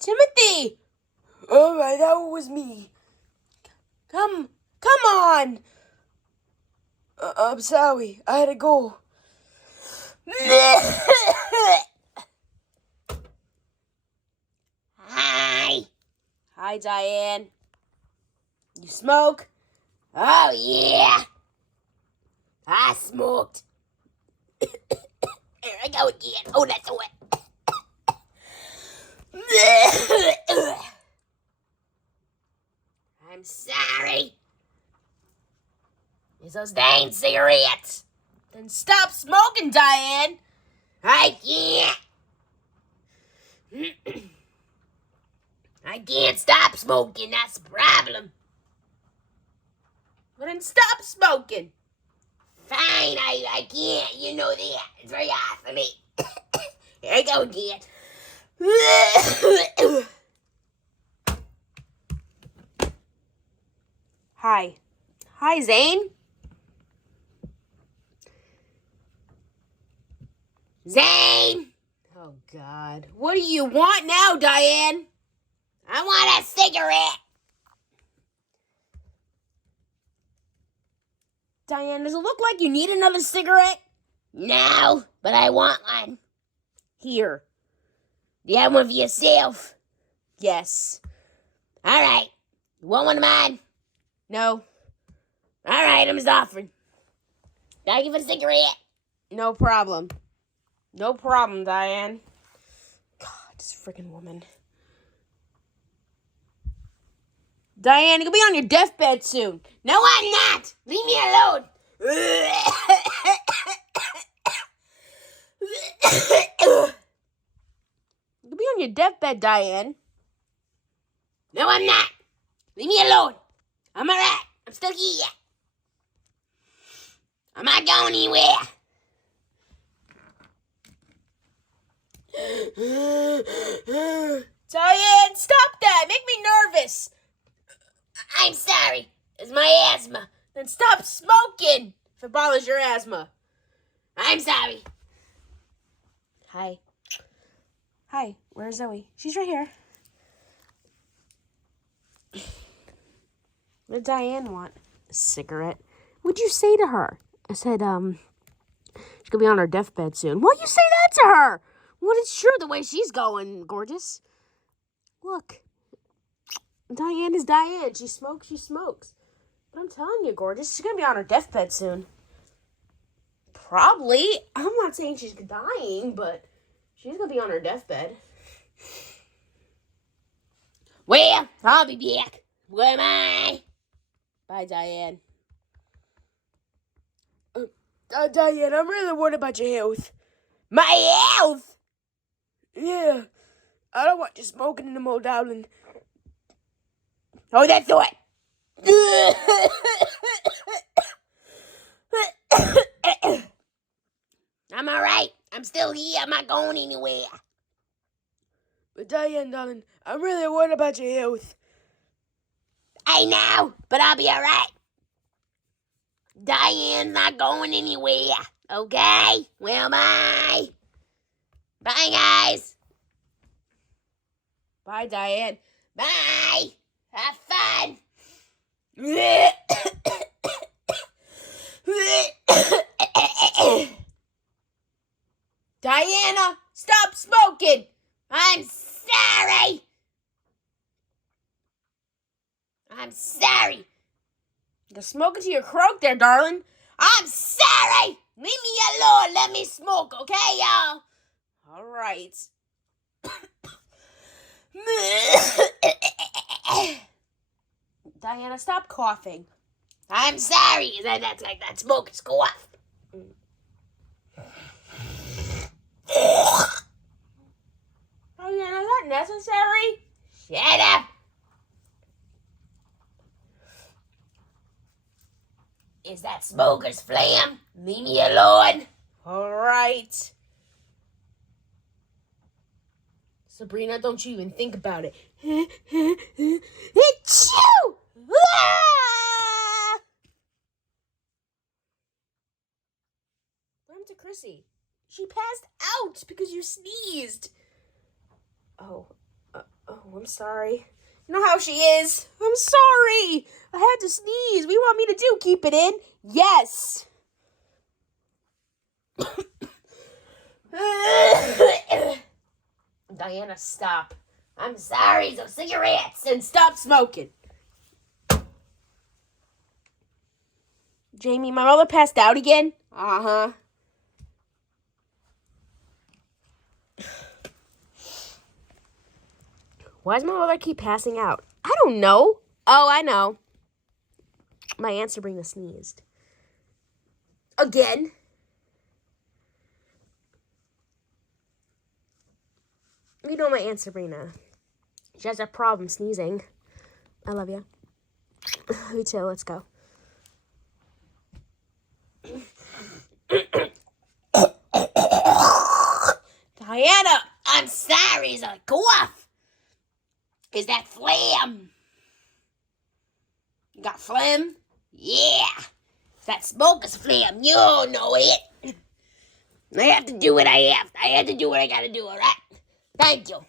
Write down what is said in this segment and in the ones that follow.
Timothy! All right, that was me. Come on. I'm sorry. I had to go. Hi. Hi, Diane. You smoke? Oh, yeah. I smoked. Here I go again. Oh, that's wet. I'm sorry. Is those dang cigarettes? Then stop smoking, Diane. I can't. I can't stop smoking. That's the problem. Well, then stop smoking. Fine, I can't. You know that. It's very hard for me. Here I go again. Hi. Hi, Zane. Zane! Oh, God. What do you want now, Diane? I want a cigarette. Diane, does it look like you need another cigarette? No, but I want one. Here. Do you have one for yourself? Yes. All right. You want one of mine? No. All right, I'm just offering. Thank you for the cigarette. No problem. No problem, Diane. God, this freaking woman. Diane, you'll be on your deathbed soon. No, I'm not. Leave me alone. You'll be on your deathbed, Diane. No, I'm not. Leave me alone. I'm all right. I'm still here. I'm not going anywhere. Diane, stop that. Make me nervous. I'm sorry. It's my asthma. Then stop smoking if it bothers your asthma. I'm sorry. Hi. Hi, where's Zoe? She's right here. What did Diane want? A cigarette. What'd you say to her? I said, she's gonna be on her deathbed soon. Why'd you say that to her? Well, it's true the way she's going, gorgeous. Look. Diane is Diane. She smokes, she smokes. But I'm telling you, gorgeous, she's gonna be on her deathbed soon. Probably. I'm not saying she's dying, but she's gonna be on her deathbed. Well, I'll be back. Where am I? Bye, Diane. Diane, I'm really worried about your health. My health? Yeah. I don't want you smoking anymore, darling. Oh, that's what. I'm all right. I'm still here. I'm not going anywhere. But Diane, darling, I'm really worried about your health. I know, but I'll be all right. Diane's not going anywhere. Okay? Well, bye. Bye, guys. Bye, Diane. Bye. Have fun. Diana, stop smoking! I'm sorry. I'm sorry. You're smoking till you croak there, darling. I'm sorry. Leave me alone. Let me smoke, okay, y'all? All right. Diana, stop coughing. I'm sorry. That's like that smoke is cough. Diana, is that necessary? Shut up. Is that smoker's phlegm? Leave me alone. All right. Sabrina, don't you even think about it. It's you! Ah! What happened to Chrissy? She passed out because you sneezed. Oh, Oh, I'm sorry. You know how she is. I'm sorry. I had to sneeze. What do you want me to do? Keep it in? Yes. Diana, stop. I'm sorry, some cigarettes. And stop smoking. Jamie, my mother passed out again? Uh-huh. Why does my mother keep passing out? I don't know. Oh, I know. My Aunt Sabrina sneezed. Again? You know my Aunt Sabrina. She has a problem sneezing. I love you. Me too. Let's go. Diana! I'm sorry, it's a cough. Is that phlegm? You got phlegm? Yeah. That smoker's phlegm. You don't know it. I have to do what I have. I have to do what I gotta do, alright? Thank you.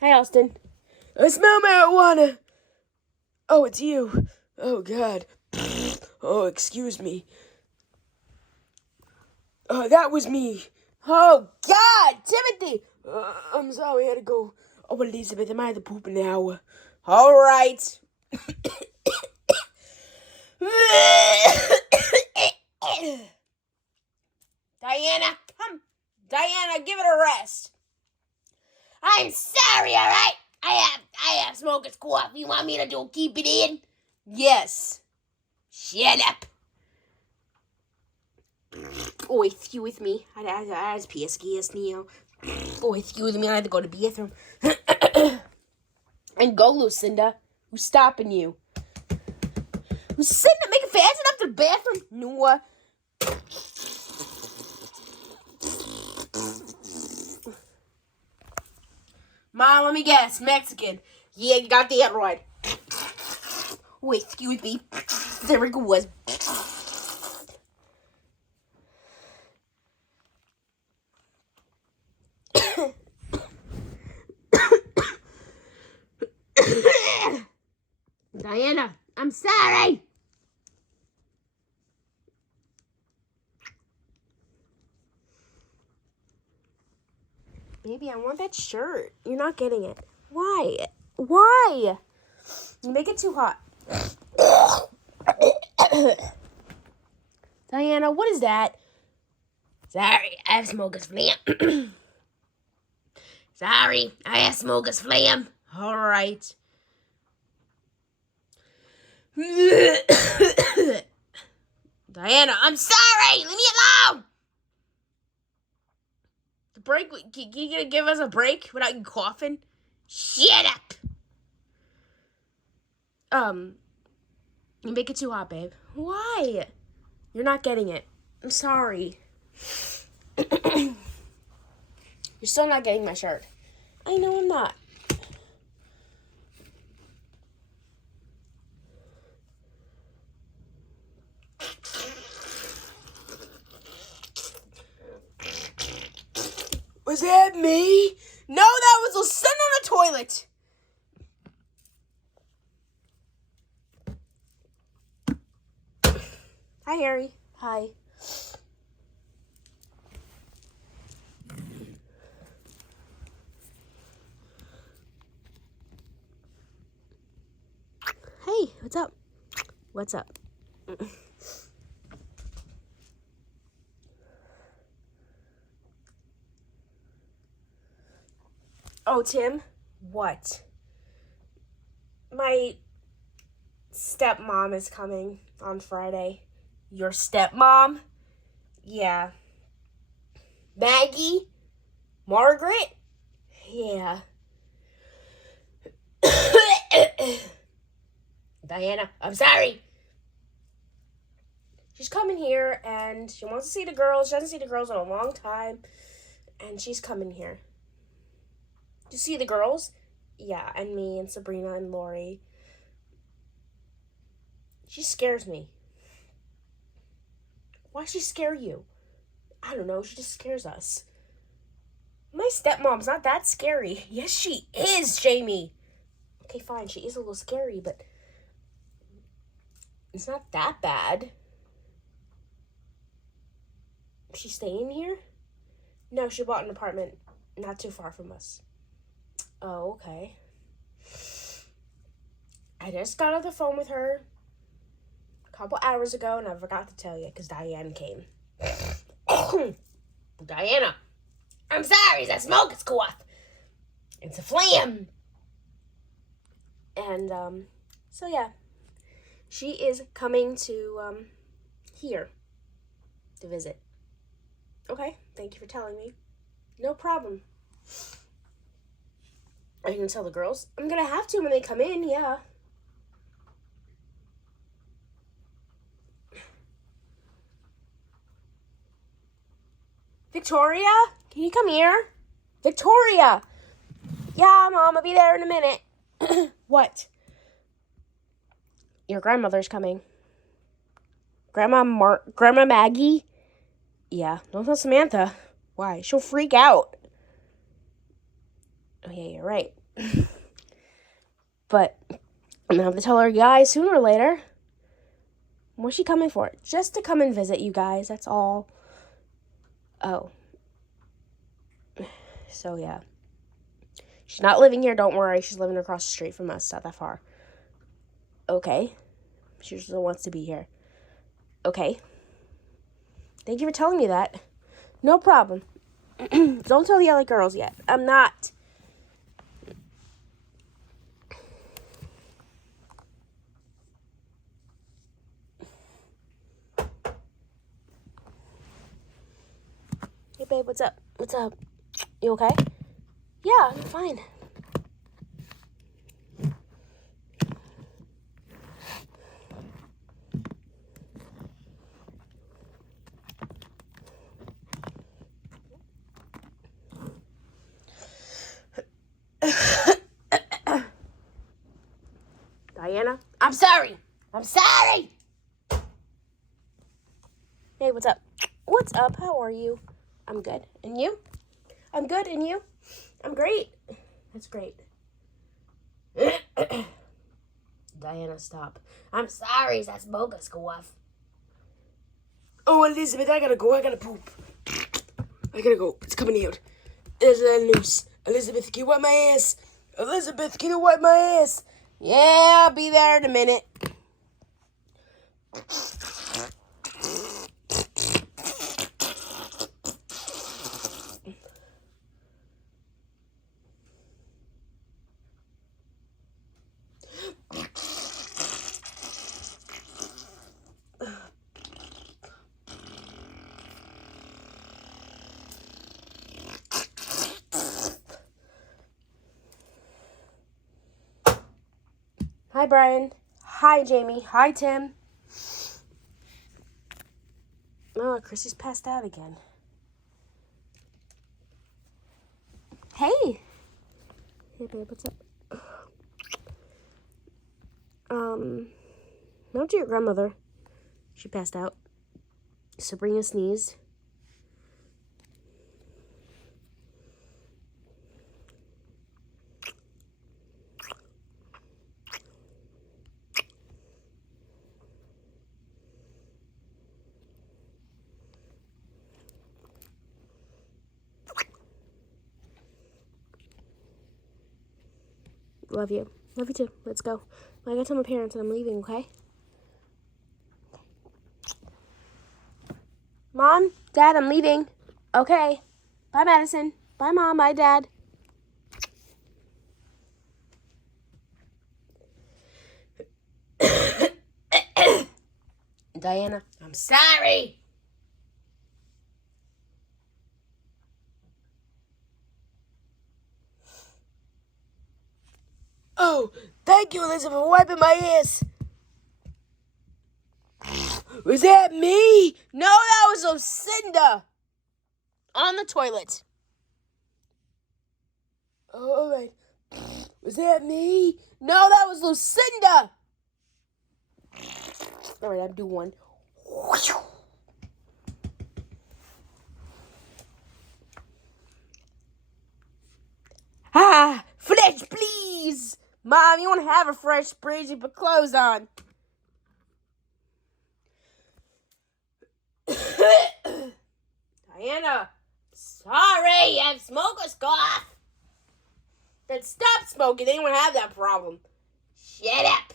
Hi, Austin. I smell marijuana. Oh, it's you. Oh, God. Oh, excuse me. That was me. Oh, God, Timothy. I'm sorry, I had to go. Oh, Elizabeth, am I at the poop now? All right. Diana, come. Diana, give it a rest. I'm sorry, alright? I have smoker's cough. You want me to do keep it in? Yes. Shut up. Oh, excuse me. I was PSKS now. Oh, excuse me. I had to go to the bathroom. And go, Lucinda. Who's stopping you? Lucinda, make it fast enough to the bathroom. No. Mom, let me guess. Mexican. Yeah, you got that right. Oh, excuse me. There it was. Diana, I'm sorry. Baby, I want that shirt. You're not getting it. Why? Why? You make it too hot. Diana, what is that? Sorry, I have smoker's phlegm. Sorry, I have smoker's phlegm. All right. Diana, I'm Sorry, leave me alone. the break. You gonna give us a break without you coughing? Shut up. You make it too hot, babe. Why? You're not getting it. I'm sorry. You're still not getting my shirt. I know I'm not. Was that me? No, that was Lucinda on the toilet. Hi, Harry. Hi. Hey, what's up? What's up? Oh, Tim? What? My stepmom is coming on Friday. Your stepmom? Yeah. Maggie? Margaret? Yeah. Diana, I'm sorry. She's coming here and she wants to see the girls. She hasn't seen the girls in a long time. And she's coming here. To see the girls? Yeah, and me and Sabrina and Lori. She scares me. Why she scare you? I don't know. She just scares us. My stepmom's not that scary. Yes, she is, Jamie. Okay, fine. She is a little scary, but it's not that bad. She's staying here? No, she bought an apartment not too far from us. Oh, okay. I just got off the phone with her a couple hours ago, and I forgot to tell you because Diane came. Diana, I'm sorry, that smoke is go off. It's a flame. And, so yeah. She is coming to, here to visit. Okay, thank you for telling me. No problem. Are you gonna tell the girls? I'm gonna have to when they come in, yeah. Victoria? Can you come here? Victoria! Yeah, Mom, I'll be there in a minute. What? Your grandmother's coming. Grandma Maggie? Yeah, don't tell Samantha. Why? She'll freak out. Oh, yeah, you're right. But I'm gonna have to tell her guys sooner or later. What's she coming for? Just to come and visit you guys, that's all. Oh. So, yeah. She's not living here, don't worry. She's living across the street from us, not that far. Okay. She just wants to be here. Okay. Thank you for telling me that. No problem. Don't tell the other girls yet. I'm not. Hey, babe, what's up? What's up? You okay? Yeah, I'm fine. Diana? I'm sorry. I'm sorry. Hey, what's up? What's up? How are you? I'm good. And you? I'm good. And you? I'm great. That's great. Diana, stop. I'm sorry, that smoke is go off. Oh, Elizabeth, I gotta go. I gotta poop. I gotta go. It's coming out. There's a noose. Elizabeth, can you wipe my ass? Elizabeth, can you wipe my ass? Yeah, I'll be there in a minute. Hi, Brian. Hi, Jamie. Hi, Tim. Oh, Chrissy's passed out again. Hey. Hey, babe, what's up? Not to your grandmother. She passed out. Sabrina sneezed. Love you. Love you too. Let's go. I gotta tell my parents that I'm leaving, okay? Mom, Dad, I'm leaving. Okay. Bye, Madison. Bye, Mom. Bye, Dad. Diana, I'm sorry. oh, thank you, Elizabeth, for wiping my ass. Was that me? No, that was Lucinda. On the toilet. Oh, all right. Was that me? No, that was Lucinda. All right, I'm doing one. All fridge, please. Mom, you want to have a fresh fridge? You put clothes on. Diana, sorry, you have smoker's cough. Then stop smoking. They don't have that problem. Shut up.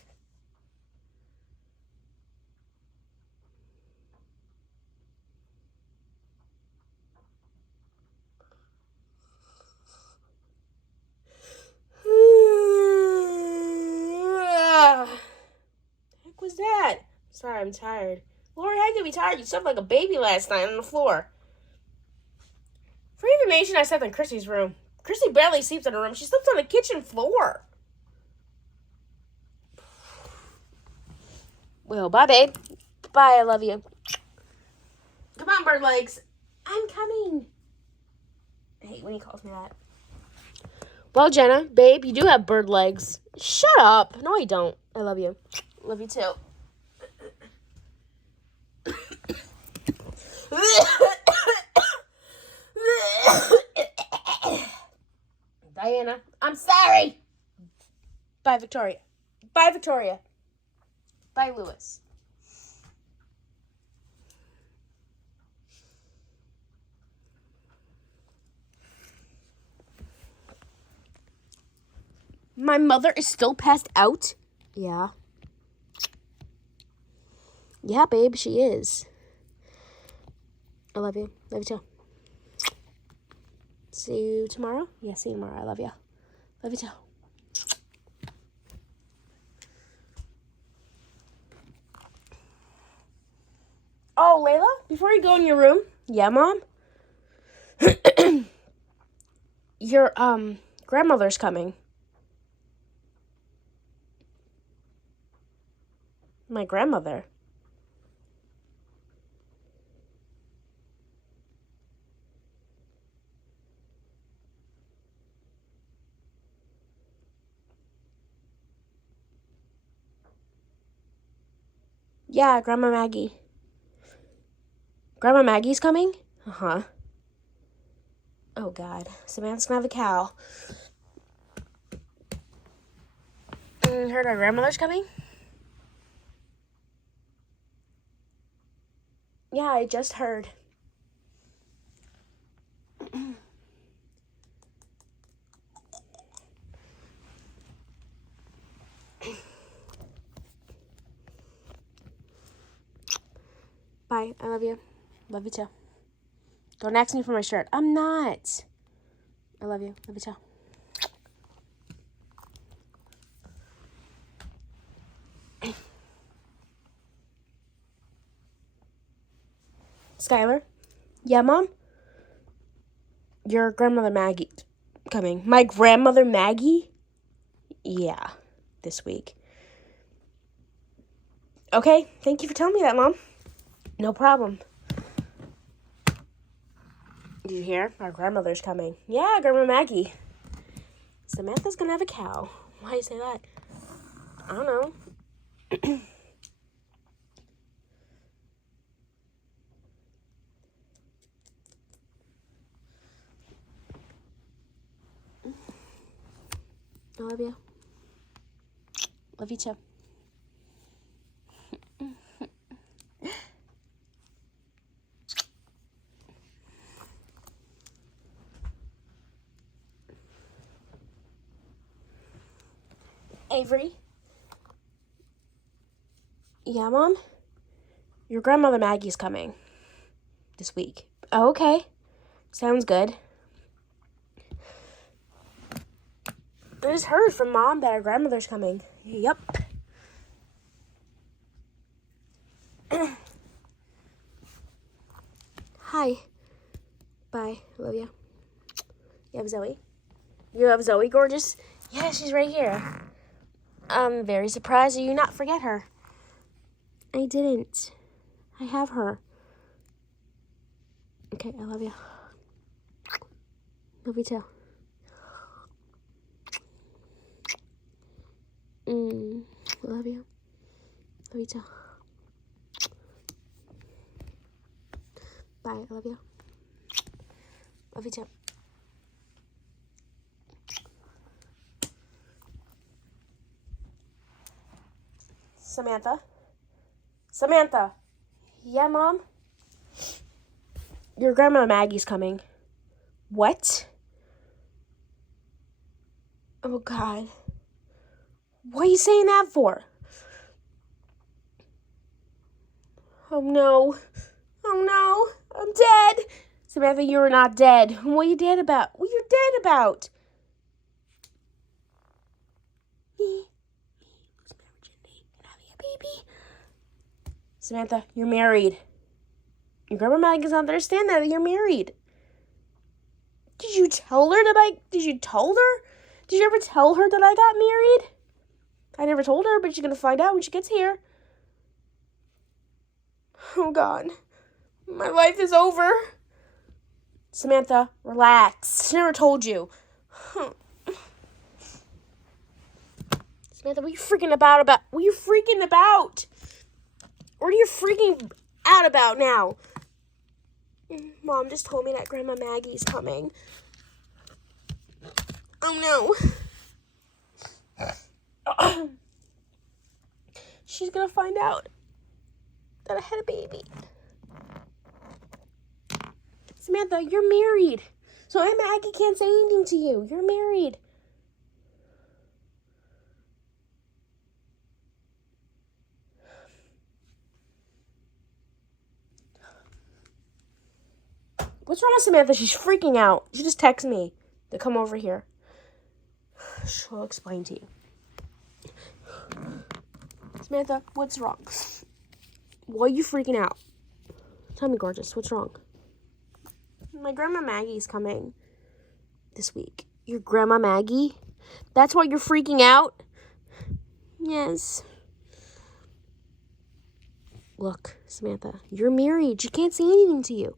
The heck was that? Sorry, I'm tired. Lori, how can you be tired? You slept like a baby last night on the floor. For information, I slept in Chrissy's room. Chrissy barely sleeps in her room. She sleeps on the kitchen floor. Well, bye, babe. Bye, I love you. Come on, bird legs. I'm coming. I hate when he calls me that. Well, Jenna, babe, you do have bird legs. Shut up. No, I don't. I love you. Love you, too. Diana, I'm sorry. Bye, Victoria. Bye, Victoria. Bye, Lewis. My mother is still passed out? Yeah. Yeah, babe, she is. I love you. Love you too. See you tomorrow? Yeah, see you tomorrow. I love you. Love you too. Oh, Layla, before you go in your room. Yeah, Mom? Your, grandmother's coming. My grandmother. Yeah, Grandma Maggie. Grandma Maggie's coming? Uh-huh. Oh, God. Samantha's gonna have a cow. Heard our grandmother's coming? Yeah, I just heard. Bye. I love you. Love you too. Don't ask me for my shirt. I'm not. I love you. Love you too. Skylar? Yeah, Mom? Your grandmother Maggie coming. My grandmother Maggie? Yeah, this week. Okay, thank you for telling me that, Mom. No problem. Did you hear? Our grandmother's coming. Yeah, Grandma Maggie. Samantha's gonna have a cow. Why do you say that? I don't know. I love you. Love you too. Avery? Yeah, Mom? Your grandmother Maggie's coming this week. Oh, okay. Sounds good. I just heard from Mom that our grandmother's coming. Yep. Hi. Bye. Love you. You have Zoe? You have Zoe, gorgeous? Yeah, she's right here. I'm very surprised that you not forget her. I didn't. I have her. Okay, I love you. Love you too. Love you. Love you too. Bye, I love you. Love you too. Samantha? Samantha? Yeah, Mom? Your grandma Maggie's coming. What? Oh, God. What are you saying that for? Oh, no. Oh, no. I'm dead. Samantha, you are not dead. What are you dead about? What are you dead about? Me. Losing my virginity and having a baby. Samantha, you're married. Your grandma Maggie does not understand that you're married. Did you tell her that Did you tell her? Did you ever tell her that I got married? I never told her, but she's gonna find out when she gets here. Oh, God. My life is over. Samantha, relax. She never told you. Samantha, what are you freaking about? What are you freaking about? What are you freaking out about now? Mom just told me that Grandma Maggie's coming. Oh, no. She's gonna find out that I had a baby. Samantha, you're married. So Aunt Maggie can't say anything to you. You're married. What's wrong with Samantha? She's freaking out. She just texted me to come over here. She'll explain to you. Samantha, what's wrong? Why are you freaking out? Tell me, gorgeous, what's wrong? My Grandma Maggie's coming this week. Your Grandma Maggie? That's why you're freaking out? Yes. Look, Samantha, you're married. She can't say anything to you.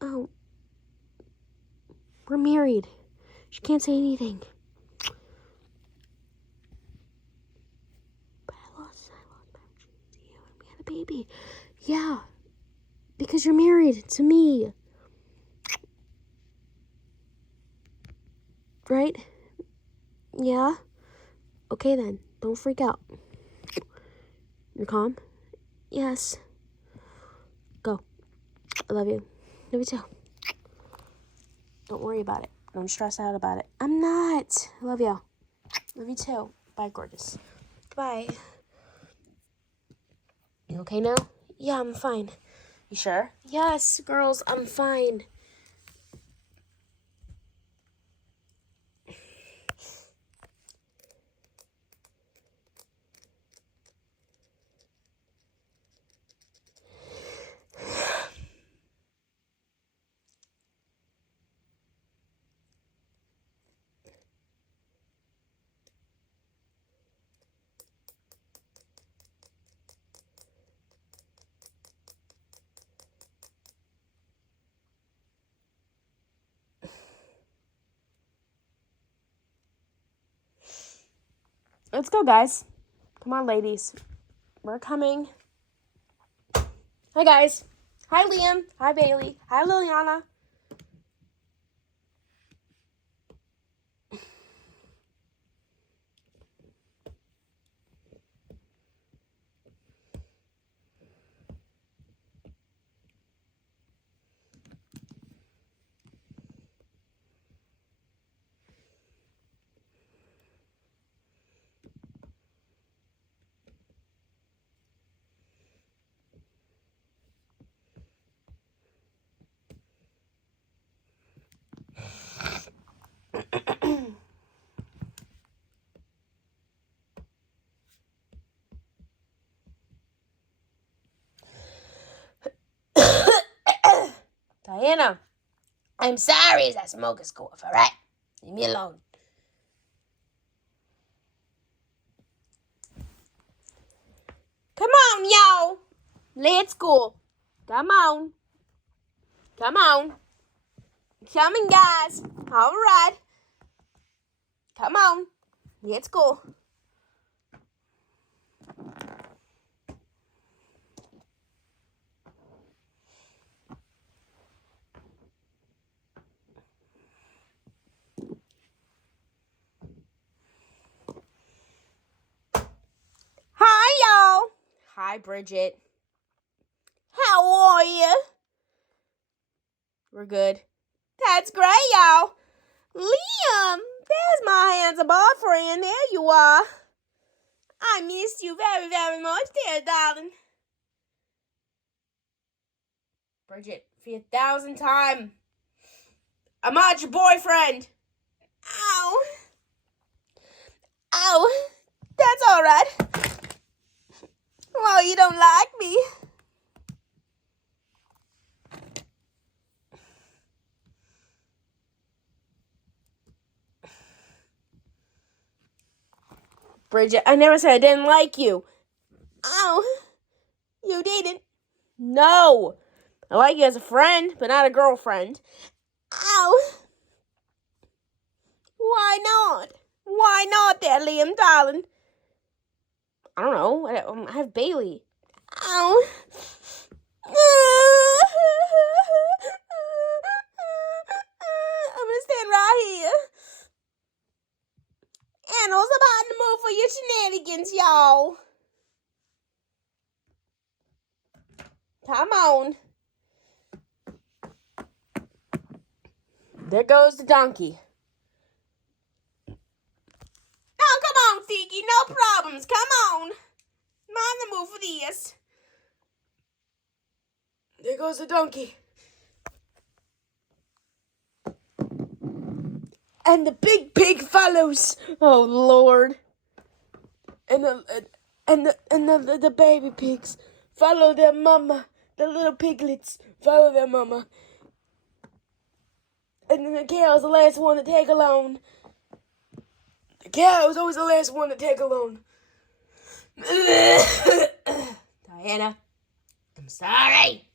Oh. We're married. She can't say anything. But I lost my virginity to you and we had a baby. Yeah. Because you're married to me. Right? Yeah? Okay then. Don't freak out. You're calm? Yes. Go. I love you. Love you too. Don't worry about it. Don't stress out about it. I'm not. I love you. Love you too. Bye, gorgeous. Bye. You okay now? Yeah, I'm fine. You sure? Yes, girls, I'm fine. Let's go, guys. Come on, ladies. We're coming. Hi, guys. Hi, Liam. Hi, Bailey. Hi, Liliana. Diana, I'm sorry that smoke is cough, alright? Leave me alone. come on, y'all. Let's go. Come on. Come on. Coming, guys. All right. Come on. Let's go. Bye, Bridget. How are you? We're good. That's great, y'all. Liam, there's my handsome boyfriend. There you are. I missed you very, very much there, darling. Bridget, for 1,000th time, I'm not your boyfriend. Ow. Ow. That's all right. Well, you don't like me. Bridget, I never said I didn't like you. Ow. You didn't. No. I like you as a friend, but not a girlfriend. Ow. Why not? Why not there, Liam, darling? I don't know. I have Bailey. Ow. I'm gonna stand right here. Animals, I'm on the move for your shenanigans, y'all. Come on. There goes the donkey. Oh, come on, Tiki. No problems. Come on. I'm on the move for this. There goes the donkey. And the big pig follows. Oh, Lord. And the baby pigs follow their mama. The little piglets follow their mama. And then the cow is the last one to take alone. The cow is always the last one to take alone. Diana, I'm sorry.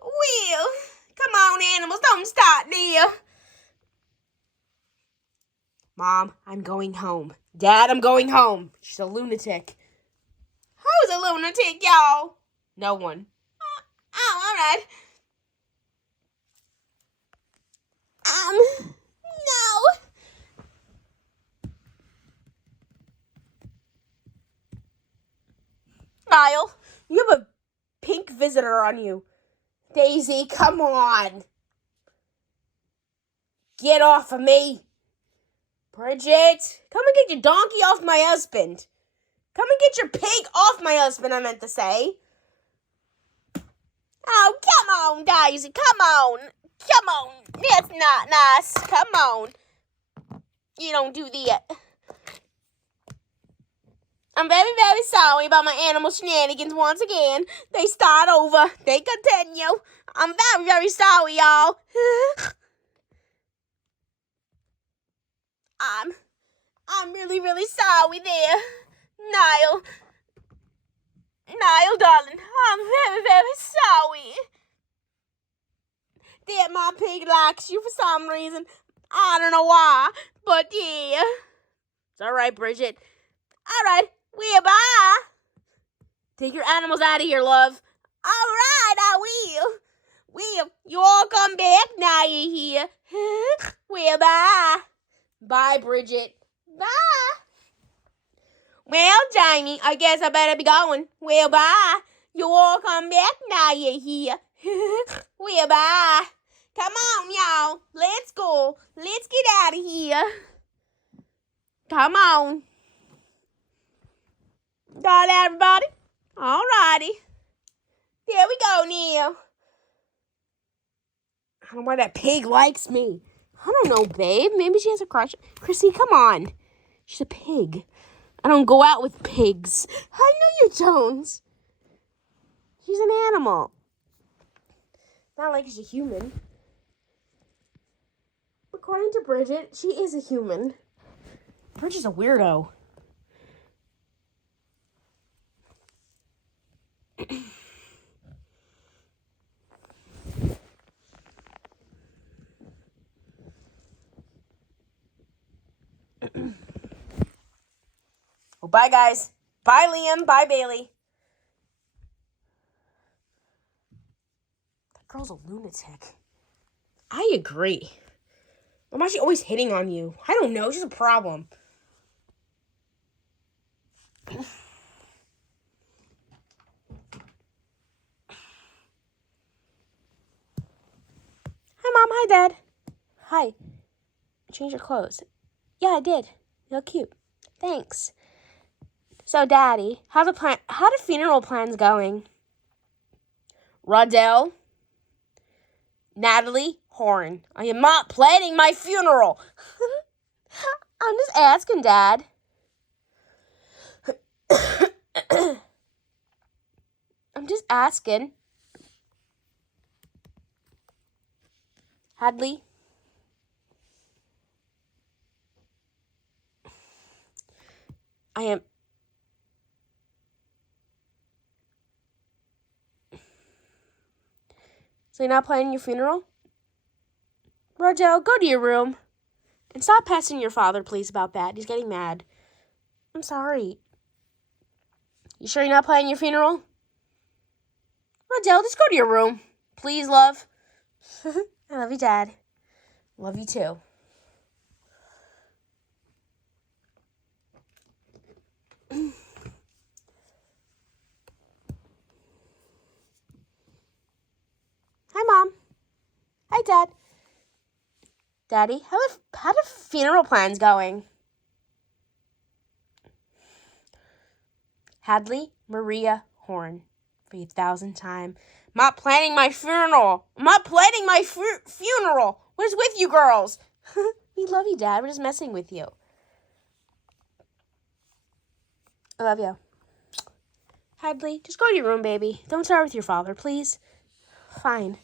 Will, come on, animals, don't start there. Mom, I'm going home. Dad, I'm going home. She's a lunatic. Who's a lunatic, y'all? No one. Oh, all right. No. Niall, you have a pink visitor on you. Daisy, come on. Get off of me. Bridget, come and get your donkey off my husband. Come and get your pig off my husband, I meant to say. Oh, come on, Daisy, come on. Come on. That's not nice. Come on. You don't do that. I'm very, very sorry about my animal shenanigans once again. They start over. They continue. I'm very, very sorry, y'all. I'm really, really sorry there. Niall, darling, I'm very, very sorry. That my pig likes you for some reason. I don't know why, but yeah. It's all right, Bridget. All right, well, bye. Take your animals out of here, love. All right, I will. Well, you all come back now you're here. Well, bye. Bye, Bridget. Bye. Well, Jamie, I guess I better be going. Well, bye. You all come back now you're here. Well, bye. Come on, y'all. Let's go. Let's get out of here. Come on. Got everybody? All righty. There we go, Neil. I don't know why that pig likes me. I don't know, babe. Maybe she has a crush. Chrissy, come on. She's a pig. I don't go out with pigs. I know you don't. She's an animal. Not like she's a human. According to Bridget, she is a human. Bridget's a weirdo. Well, bye, guys. Bye, Liam. Bye, Bailey. That girl's a lunatic. I agree. Why is she always hitting on you? I don't know. She's a problem. Hi, Mom. Hi, Dad. Hi. Change your clothes. Yeah, I did. You look cute. Thanks. So, Daddy, how the funeral plans going? Rodell, Natalie, Horn. I am not planning my funeral. I'm just asking, Dad. I'm just asking. Hadley. I am. So you're not planning your funeral? Rodell, go to your room. And stop pestering your father, please, about that. He's getting mad. I'm sorry. You sure you're not planning your funeral? Rodell, just go to your room. Please, love. I love you, Dad. Love you, too. Hi, Mom. Hi, Dad. Daddy, how the funeral plans going? Hadley, Maria, Horn. For the 1,000th time. I'm not planning my funeral. I'm not planning my funeral. What is with you girls? We love you, Dad. We're just messing with you. I love you. Hadley, just go to your room, baby. Don't start with your father, please. Fine.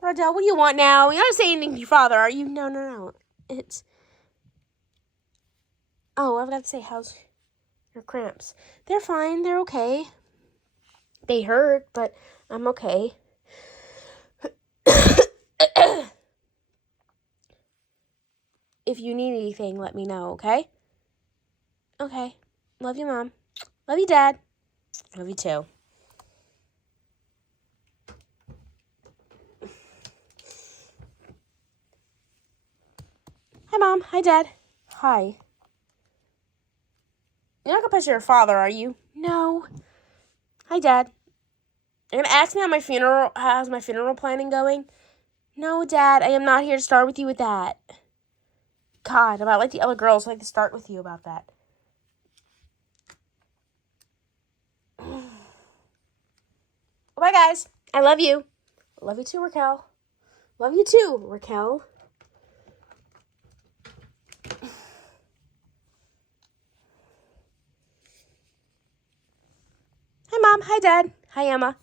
Rodell, what do you want now? You're not saying anything to your father, are you? No. It's... Oh, I've got to say, how's your cramps? They're fine. They're okay. They hurt, but I'm okay. If you need anything, let me know, okay? Okay. Love you, Mom. Love you, Dad. Love you, too. Hi, Mom. Hi, Dad. Hi. You're not going to pester your father, are you? No. Hi, Dad. You're going to ask me how's my funeral planning going? No, Dad. I am not here to start with you with that. God, I'm not like the other girls who like to start with you about that. Bye, guys. I love you. Love you too, Raquel. Love you too, Raquel. Hi, Mom. Hi, Dad. Hi, Emma.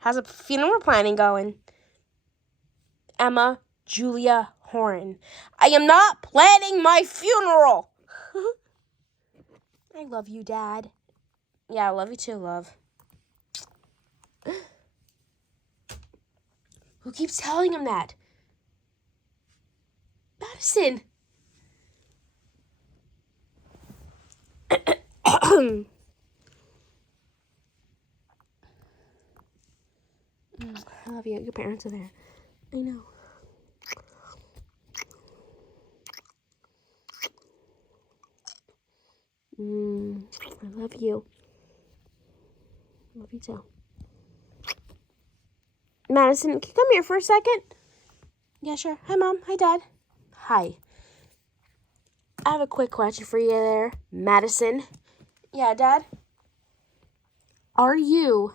How's the funeral planning going? Emma Julia Horn. I am not planning my funeral. I love you, Dad. Yeah, I love you too, love. Who keeps telling him that? Madison. I love you. Your parents are there. I know. I love you. Love you too. Madison, can you come here for a second? Yeah, sure. Hi, Mom. Hi, Dad. Hi. I have a quick question for you there, Madison. Yeah, Dad? Are you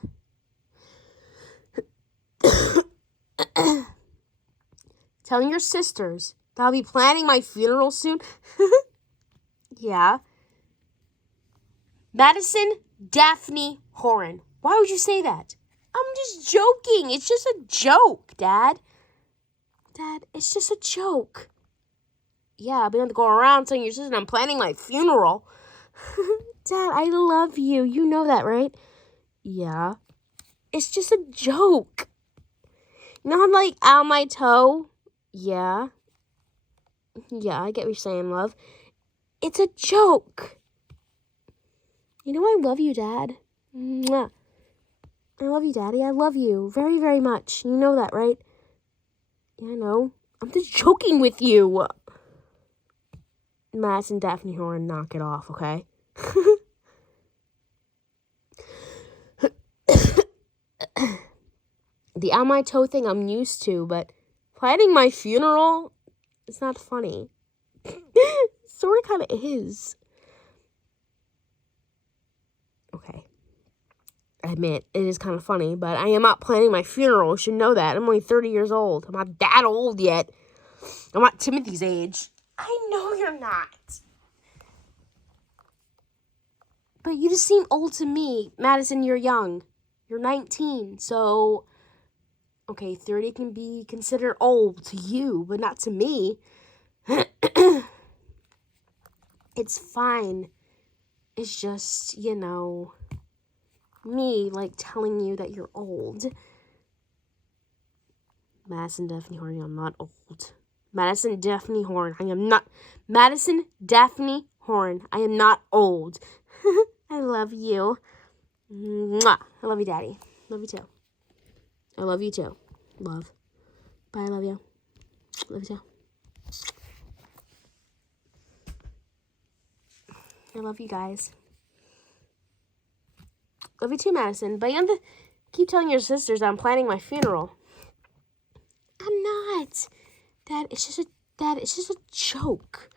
telling your sisters that I'll be planning my funeral soon? Yeah. Madison Daphne Horan. Why would you say that? I'm just joking. It's just a joke, Dad. Dad, it's just a joke. Yeah, I'll be able to go around telling your sister I'm planning my funeral. Dad, I love you. You know that, right? Yeah. It's just a joke. You know how I'm like on my toe? Yeah. Yeah, I get what you're saying, love. It's a joke. You know I love you, Dad. Mwah. I love you, Daddy. I love you very, very much. You know that, right? Yeah, I know. I'm just joking with you. Madison, Daphne Horn, knock it off, okay? The on my toe thing I'm used to, but planning my funeral, it's not funny. Sort of kind of is. Okay. I admit, it is kind of funny, but I am not planning my funeral. You should know that. I'm only 30 years old. I'm not that old yet. I'm not Timothy's age. I know you're not. But you just seem old to me. Madison, you're young. You're 19, so... Okay, 30 can be considered old to you, but not to me. It's fine. It's just, you know, me, like, telling you that you're old. Madison Daphne Horn, I'm not old. Madison Daphne Horn, I am not... Madison Daphne Horn, I am not old. I love you. Mwah. I love you, Daddy. Love you, too. I love you, too. Love. Bye, I love you. Love you, too. I love you guys. Love you too, Madison. But you have to keep telling your sisters I'm planning my funeral. I'm not. Dad, it's just a joke.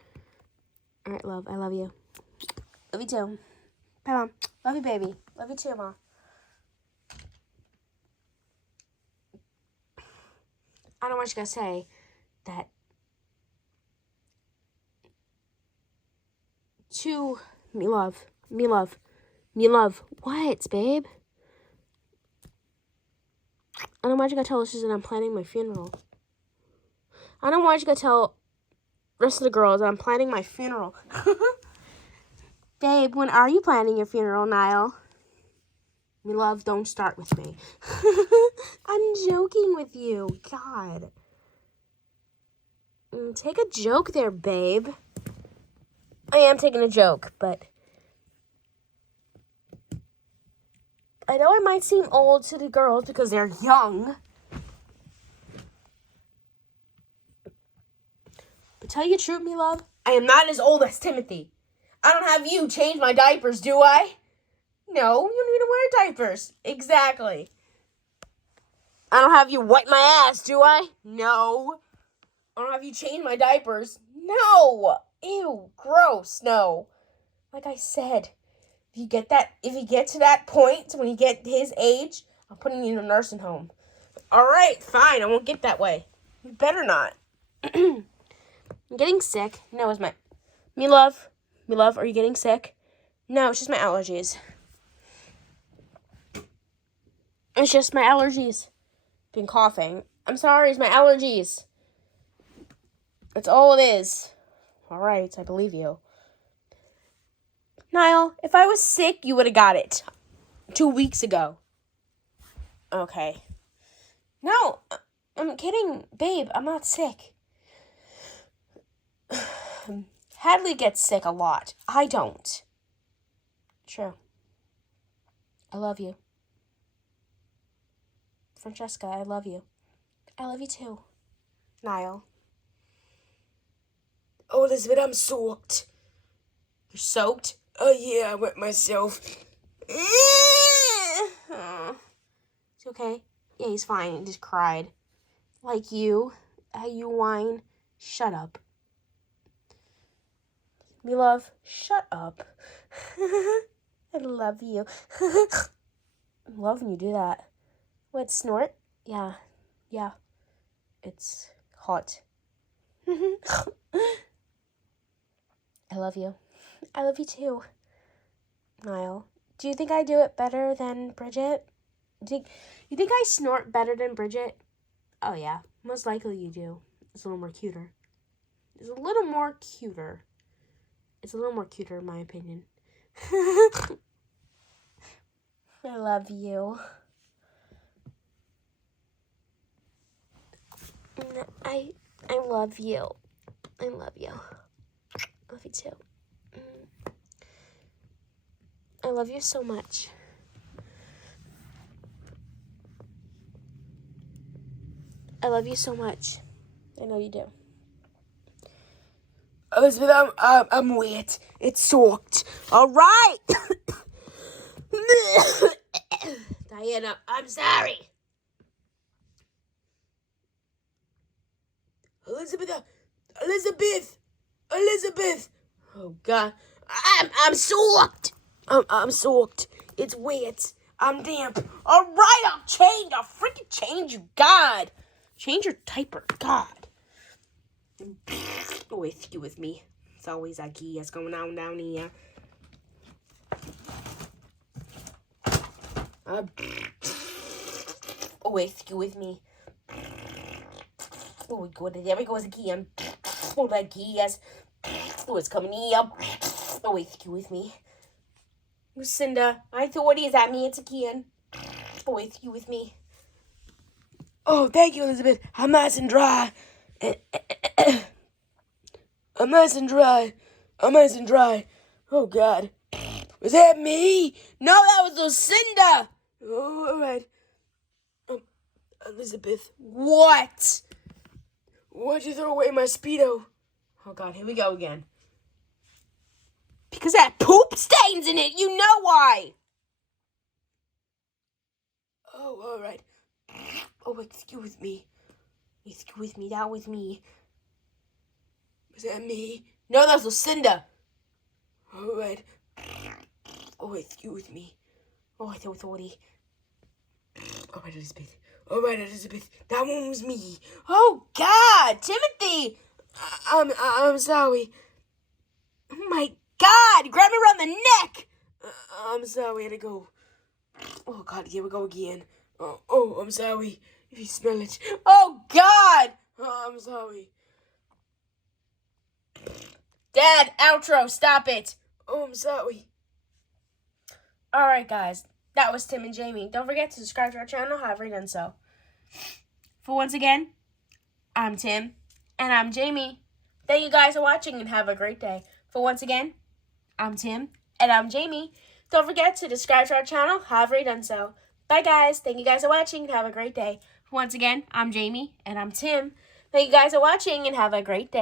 All right, love. I love you. Love you too. Bye, Mom. Love you, baby. Love you too, Mom. I don't know what you gotta say. That to me love. Me love. Me love. What, babe? I don't know why you gotta tell us that I'm planning my funeral. I don't know why you gotta tell the rest of the girls that I'm planning my funeral. Babe, when are you planning your funeral, Niall? Me love, don't start with me. I'm joking with you. God. Take a joke there, babe. I am taking a joke, but... I know I might seem old to the girls because they're young. But tell you the truth, me love, I am not as old as Timothy. I don't have you change my diapers, do I? No, you need to wear diapers. Exactly. I don't have you wipe my ass, do I? No. I don't have you change my diapers. No. Ew, gross, no. Like I said, if you get to that point when you get his age, I'm putting you in a nursing home. All right, fine, I won't get that way. You better not. I'm getting sick. No, it's my... Me love, are you getting sick? No, it's just my allergies. It's just my allergies. Been coughing. I'm sorry, it's my allergies. That's all it is. All right, I believe you. Niall, if I was sick, you would have got it 2 weeks ago. Okay. No, I'm kidding. Babe, I'm not sick. Hadley gets sick a lot. I don't. True. I love you. Francesca, I love you. I love you too. Niall. Oh, Elizabeth, I'm soaked. You're soaked? Oh, yeah, I wet myself. It's okay. Yeah, he's fine. He just cried. Like you. How you whine. Shut up. Me love, shut up. I love you. I love when you do that. What, snort? Yeah. It's hot. I love you. I love you too. Niall, do you think I do it better than Bridget? You think I snort better than Bridget? Oh yeah, most likely you do. It's a little more cuter. It's a little more cuter. It's a little more cuter in my opinion. I love you. I love you. I love you. I love you too. I love you so much. I love you so much. I know you do. Elizabeth, I'm wet. It's soaked. All right. Diana, I'm sorry. Elizabeth. Oh God, I'm soaked. I'm soaked. It's wet. I'm damp. All right, I'll change. I'll freaking change you, God. Change your diaper, God. With you with me. It's always like yes going on down here. With you with me. Oh, good. There we goes again. Oh, like yes. Oh, it's coming here. Oh, with you with me. Lucinda, I thought is at me. It's again. Oh, with you with me. Oh, thank you, Elizabeth. I'm nice and dry. I'm nice and dry. Oh, God. Was that me? No, that was Lucinda. Oh, all right. Elizabeth. What? Why'd you throw away my Speedo? Oh, God, here we go again. Because that poop stains in it. You know why. Oh, all right. Oh, excuse me. That was me. Was that me? No, that was Lucinda. All right. Oh, excuse me. Oh, I thought he. All right, Elizabeth. That one was me. Oh, God, Timothy. I'm sorry. Oh, my God, grab me around the neck. I'm sorry, I had to go. Oh, God, here we go again. Oh, I'm sorry. If you smell it. Oh, God. Oh, I'm sorry. Dad, outro, stop it. Oh, I'm sorry. All right, guys. That was Tim and Jamie. Don't forget to subscribe to our channel, however you done so. For once again, I'm Tim, and I'm Jamie. Thank you guys for watching, and have a great day. For once again, I'm Tim, and I'm Jamie. Don't forget to subscribe to our channel, however you done so. Bye, guys. Thank you guys for watching, and have a great day. For once again, I'm Jamie, and I'm Tim. Thank you guys for watching, and have a great day.